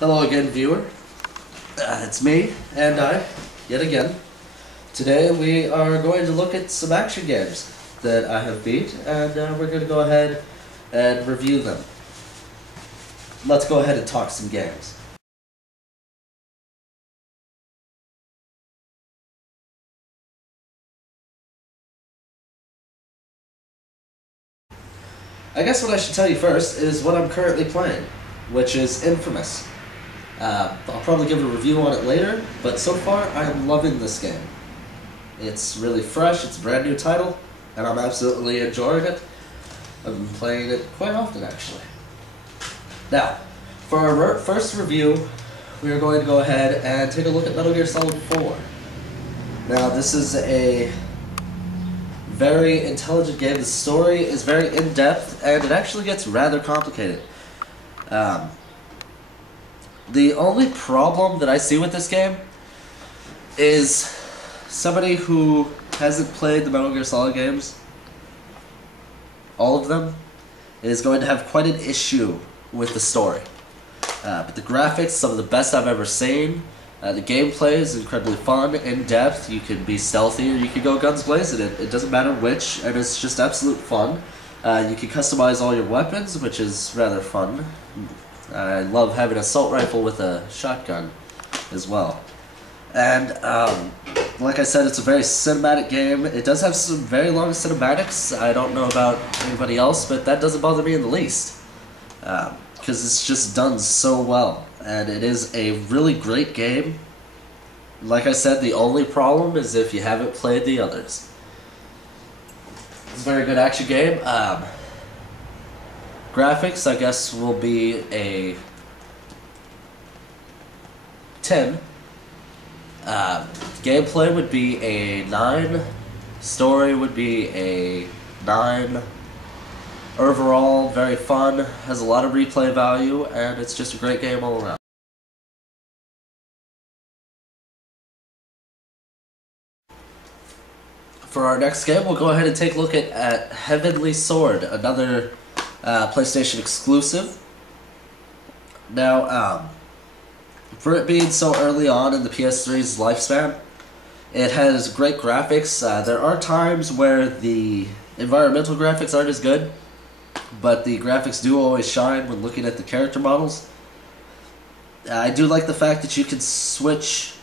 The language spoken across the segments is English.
Hello again, viewer. It's me, Andi, yet again. Today we are going to look at some action games that I have beat, and we're going to go ahead and review them. Let's go ahead and talk some games. I guess what I should tell you first is what I'm currently playing, which is Infamous. I'll probably give a review on it later, but so far I am loving this game. It's really fresh, it's a brand new title, and I'm absolutely enjoying it. I've been playing it quite often, actually. Now, for our first review, we are going to go ahead and take a look at Metal Gear Solid 4. Now, this is a very intelligent game. The story is very in-depth, and it actually gets rather complicated. The only problem that I see with this game is somebody who hasn't played the Metal Gear Solid games, all of them, is going to have quite an issue with the story. But the graphics, some of the best I've ever seen. The gameplay is incredibly fun, in-depth. You can be stealthy or you can go guns blazing. It doesn't matter which, and it's just absolute fun. You can customize all your weapons, which is rather fun. I love having an assault rifle with a shotgun as well. And like I said, it's a very cinematic game. It does have some very long cinematics. I don't know about anybody else, but that doesn't bother me in the least. Because it's just done so well. And it is a really great game. Like I said, the only problem is if you haven't played the others. It's a very good action game. Graphics, I guess, will be a 10. Gameplay would be a 9. Story would be a 9. Overall, very fun, has a lot of replay value, and it's just a great game all around. For our next game, we'll go ahead and take a look at Heavenly Sword, another PlayStation exclusive. Now, for it being so early on in the PS3's lifespan, it has great graphics. There are times where the environmental graphics aren't as good, but the graphics do always shine when looking at the character models. I do like the fact that you can switch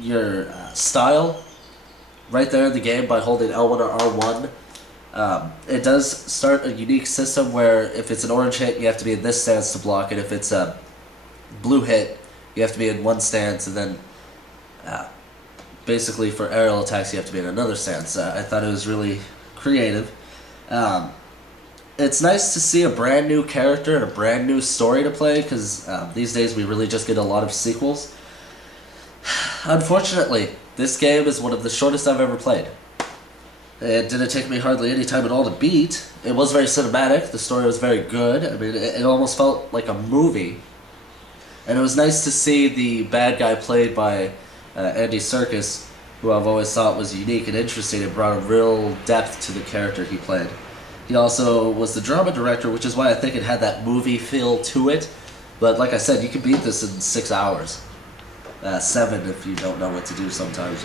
your style right there in the game by holding L1 or R1. It does start a unique system where if it's an orange hit, you have to be in this stance to block it. If it's a blue hit, you have to be in one stance, and then basically for aerial attacks, you have to be in another stance. I thought it was really creative. It's nice to see a brand new character and a brand new story to play, because these days we really just get a lot of sequels. Unfortunately, this game is one of the shortest I've ever played. It didn't take me hardly any time at all to beat. It was very cinematic, the story was very good. I mean, it almost felt like a movie. And it was nice to see the bad guy played by Andy Serkis, who I've always thought was unique and interesting and brought a real depth to the character he played. He also was the drama director, which is why I think it had that movie feel to it. But like I said, you can beat this in 6 hours. 7 if you don't know what to do sometimes.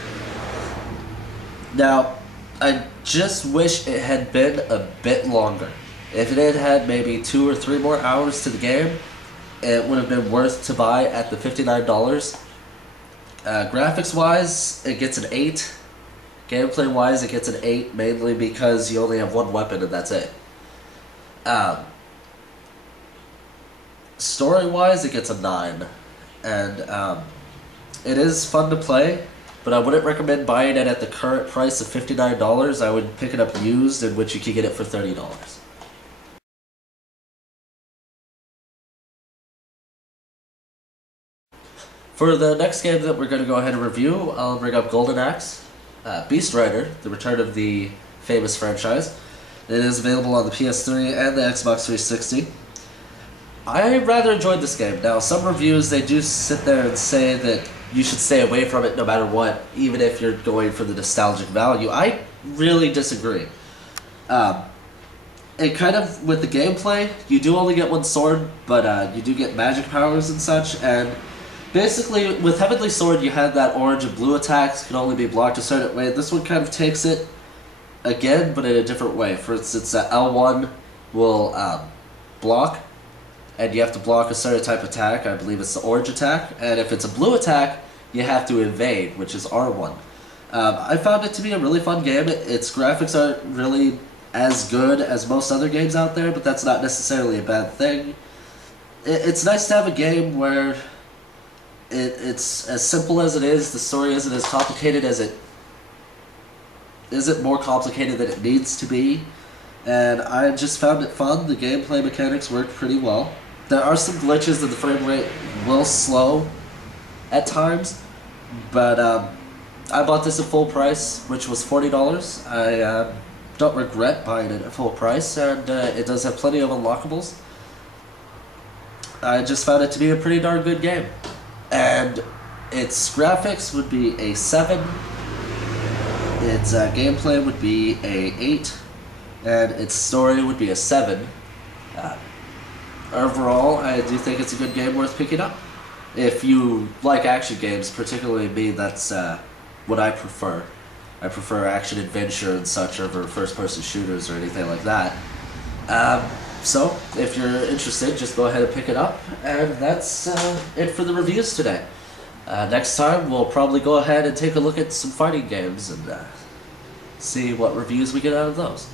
Now, I just wish it had been a bit longer. If it had had maybe 2 or 3 more hours to the game, it would have been worth to buy at the $59. Graphics-wise, it gets an 8. Gameplay-wise, it gets an 8, mainly because you only have one weapon and that's it. Story-wise, it gets a 9. And it is fun to play, but I wouldn't recommend buying it at the current price of $59. I would pick it up used, in which you could get it for $30. For the next game that we're going to go ahead and review, I'll bring up Golden Axe, Beast Rider, the return of the famous franchise. It is available on the PS3 and the Xbox 360. I rather enjoyed this game. Now, some reviews, they do sit there and say that you should stay away from it no matter what, even if you're going for the nostalgic value. I really disagree. it kind of, with the gameplay, you do only get one sword, but you do get magic powers and such, and basically, with Heavenly Sword, you had that orange and blue attacks, can only be blocked a certain way. This one kind of takes it again, but in a different way. For instance, L1 will block, and you have to block a certain type of attack. I believe it's the orange attack, and if it's a blue attack, you have to evade, which is R1. I found it to be a really fun game. Its graphics aren't really as good as most other games out there, but that's not necessarily a bad thing. It's nice to have a game where it's as simple as it is, the story isn't as complicated as it isn't more complicated than it needs to be, and I just found it fun. The gameplay mechanics worked pretty well. There are some glitches that the frame rate will slow at times, but I bought this at full price, which was $40. I don't regret buying it at full price, and it does have plenty of unlockables. I just found it to be a pretty darn good game. And its graphics would be a 7, its gameplay would be a 8, and its story would be a 7. Overall, I do think it's a good game worth picking up. If you like action games, particularly me, that's what I prefer. I prefer action-adventure and such over first-person shooters or anything like that. So, if you're interested, just go ahead and pick it up, and that's it for the reviews today. Next time, we'll probably go ahead and take a look at some fighting games and see what reviews we get out of those.